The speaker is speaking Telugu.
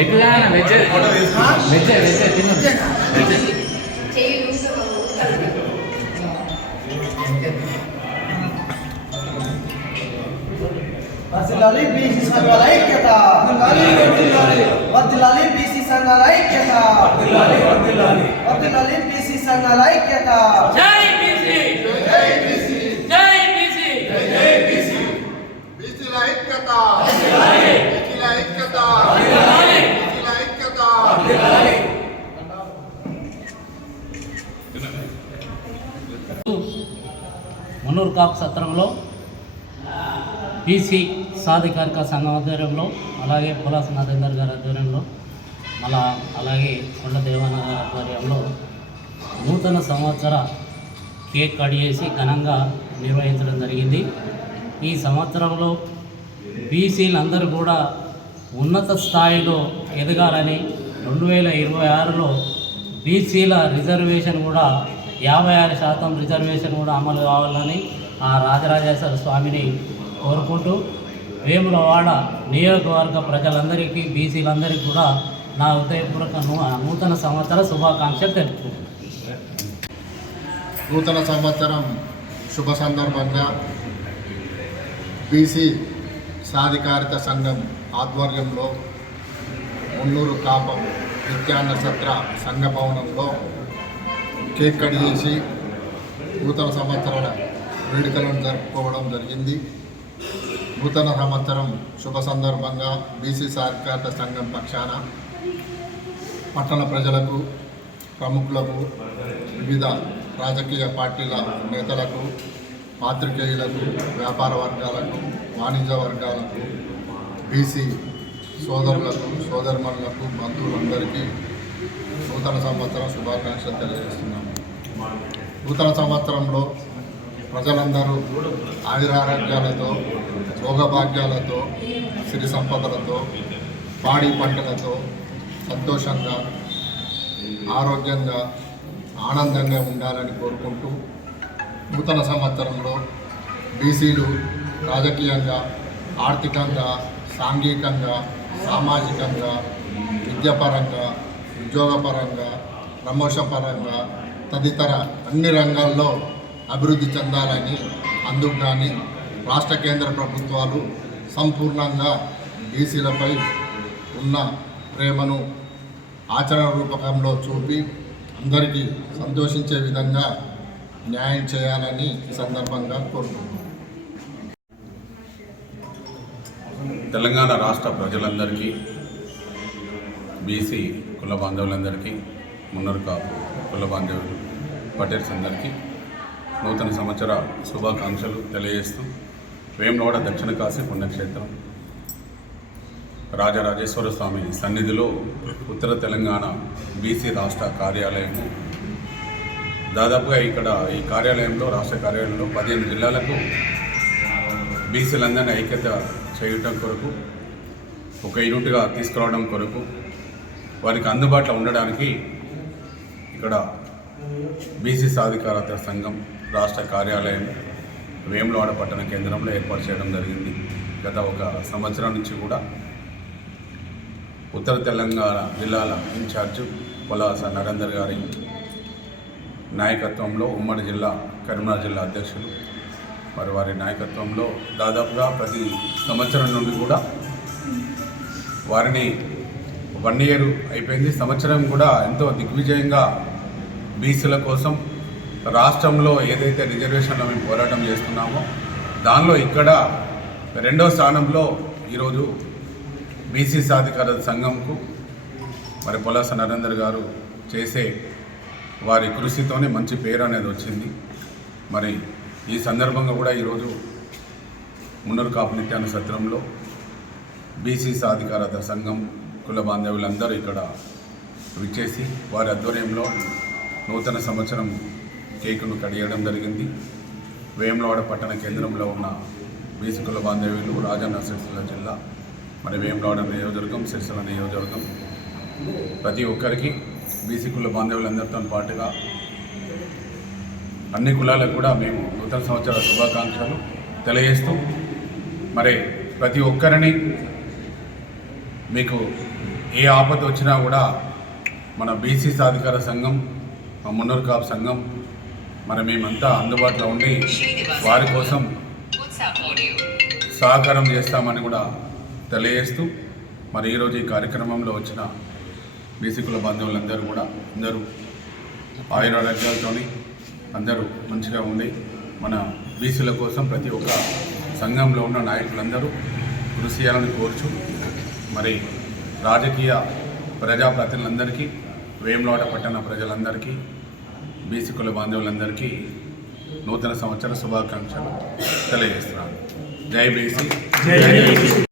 ఎగ్గానా వెజ్ వెజ్ వెజ్ తిన్న बस लाली बीस इसका लाली क्या था लाली बीस लाली बस लाली बीस సంఘాల ఐక్యత. బీసీ సంఘాల ఐక్యత. జై బీసీ. జై బీసీ. జై బీసీ. బీసీల ఐక్యత. బీసీల ఐక్యత. బీసీల ఐక్యత. మున్నూరు కాపు సత్రంలో బీసీ సాధికారిక సంఘం ఆధ్వర్యంలో అలాగే పులాస నరేందర్ గారి ఆధ్వర్యంలో అలా అలాగే కొండ దేవాన ఆధ్వర్యంలో నూతన సంవత్సర కేక్ కట్ చేసి ఘనంగా నిర్వహించడం జరిగింది. ఈ సంవత్సరంలో బీసీలందరూ కూడా ఉన్నత స్థాయిలో ఎదగాలని రెండు వేల ఇరవై ఆరులో బీసీల రిజర్వేషన్ కూడా యాభై ఆరు శాతం రిజర్వేషన్ కూడా అమలు కావాలని ఆ రాజరాజేశ్వర స్వామిని కోరుకుంటూ వేములవాడ నియోజకవర్గ ప్రజలందరికీ బీసీలందరికీ కూడా నా హృదయపూర్వక నూతన సంవత్సర శుభాకాంక్షలు తెలుపుకుంటున్నాను. నూతన సంవత్సరం శుభ సందర్భంగా బీసీ సాధికారిత సంఘం ఆధ్వర్యంలో మున్నూరు కాపం నిత్యాన్న సత్ర సంఘ భవనంలో కేక్ కట్ చేసి నూతన సంవత్సరాల వేడుకలను జరుపుకోవడం జరిగింది. నూతన సంవత్సరం శుభ సందర్భంగా బీసీ సాధికారిత సంఘం పక్షాన పట్టణ ప్రజలకు ప్రముఖులకు వివిధ రాజకీయ పార్టీల నేతలకు పాత్రికేయులకు వ్యాపార వర్గాలకు వాణిజ్య వర్గాలకు బీసీ సోదరులకు సోదరుమణులకు బంధువులందరికీ నూతన సంవత్సరం శుభాకాంక్షలు తెలియజేస్తున్నాము. నూతన సంవత్సరంలో ప్రజలందరూ ఆయురారోగ్యాలతో భోగభాగ్యాలతో సిరి సంపదలతో పాడి పంటలతో సంతోషంగా ఆరోగ్యంగా ఆనందంగా ఉండాలని కోరుకుంటూ నూతన సంవత్సరంలో బీసీలు రాజకీయంగా ఆర్థికంగా సాంఘికంగా సామాజికంగా విద్యాపరంగా ఉద్యోగపరంగా ప్రమోషన్ పరంగా తదితర అన్ని రంగాల్లో అభివృద్ధి చెందాలని అందుకు కానీ రాష్ట్ర కేంద్ర ప్రభుత్వాలు సంపూర్ణంగా బీసీలపై ఉన్న ప్రేమను ఆచరణ రూపకంలో చూపి అందరికీ సంతోషించే విధంగా న్యాయం చేయాలని ఈ సందర్భంగా కోరుకుంటున్నాను. తెలంగాణ రాష్ట్ర ప్రజలందరికీ బీసీ కుల బాంధవులందరికీ మున్నరుక కుల బాంధవులు పటేల్స్ అందరికీ నూతన సంవత్సర శుభాకాంక్షలు తెలియజేస్తూ వేమనవాడ దక్షిణ కాశీ పుణ్యక్షేత్రం రాజరాజేశ్వర స్వామి సన్నిధిలో ఉత్తర తెలంగాణ బీసీ రాష్ట్ర కార్యాలయము. దాదాపుగా ఇక్కడ ఈ కార్యాలయంలో రాష్ట్ర కార్యాలయంలో పదిహేను జిల్లాలకు బీసీలందరినీ ఐక్యత చేయటం కొరకు ఒక యూనిట్గా తీసుకురావడం కొరకు వారికి అందుబాటులో ఉండడానికి ఇక్కడ బీసీ సాధికారత సంఘం రాష్ట్ర కార్యాలయం వేములవాడ పట్టణ కేంద్రంలో ఏర్పాటు చేయడం జరిగింది. గత ఒక సంవత్సరం నుంచి కూడా ఉత్తర తెలంగాణ జిల్లాల ఇన్ఛార్జ్ పొలాస నరేందర్ గారి నాయకత్వంలో ఉమ్మడి జిల్లా కరీంనగర్ జిల్లా అధ్యక్షులు. మరి వారి నాయకత్వంలో దాదాపుగా ప్రతి సంవత్సరం నుండి కూడా వారిని వన్ ఇయర్ అయిపోయింది. సంవత్సరం కూడా ఎంతో దిగ్విజయంగా బీసీల కోసం రాష్ట్రంలో ఏదైతే రిజర్వేషన్లో మేము పోరాటం చేస్తున్నామో దానిలో ఇక్కడ రెండో స్థానంలో ఈరోజు బీసీ సాధికార సంఘంకు మరి పొలాస నరేందర్ గారు చేసే వారి కృషితోనే మంచి పేరు అనేది వచ్చింది. మరి ఈ సందర్భంగా కూడా ఈరోజు మున్నూరు కాపు నిత్యాన సత్రంలో బీసీ సాధికారత సంఘం కుల బాంధవులందరూ ఇక్కడ విచ్చేసి వారి ఆధ్వర్యంలో నూతన సంవత్సరం కేకును కడియడం జరిగింది. వేములవాడ పట్టణ కేంద్రంలో ఉన్న బీసీ కుల బాంధవ్యులు రాజన్న సిరిసిల్ల జిల్లా మరి వేములవాడ నియోజకవర్గం సిరిసిల్ల నియోజకవర్గం. ప్రతి ఒక్కరికి బీసీ కుల బాంధవులందరితో పాటుగా అన్ని కులాలకు కూడా మేము నూతన సంవత్సర శుభాకాంక్షలు తెలియజేస్తూ మరి ప్రతి ఒక్కరిని మీకు ఏ ఆపద వచ్చినా కూడా మన బీసీ సాధికార సంఘం మా మున్నూరు కాపు సంఘం మరి మేమంతా అందుబాటులో ఉండి వారి కోసం సహకారం చేస్తామని కూడా తెలియజేస్తూ మరి ఈరోజు ఈ కార్యక్రమంలో వచ్చిన బీసీకుల బంధువులందరూ కూడా అందరూ ఆయురారోగ్యాలతో అందరూ మంచిగా ఉండి మన బీసీల కోసం ప్రతి ఒక్క సంఘంలో ఉన్న నాయకులందరూ కృషి చేయాలని కోరుచు మరి రాజకీయ ప్రజాప్రతినిధులందరికీ వేములవాడ పట్టణ ప్రజలందరికీ బీసీకుల బాంధవులందరికీ నూతన సంవత్సర శుభాకాంక్షలు తెలియజేస్తున్నాను. జై బీసీ.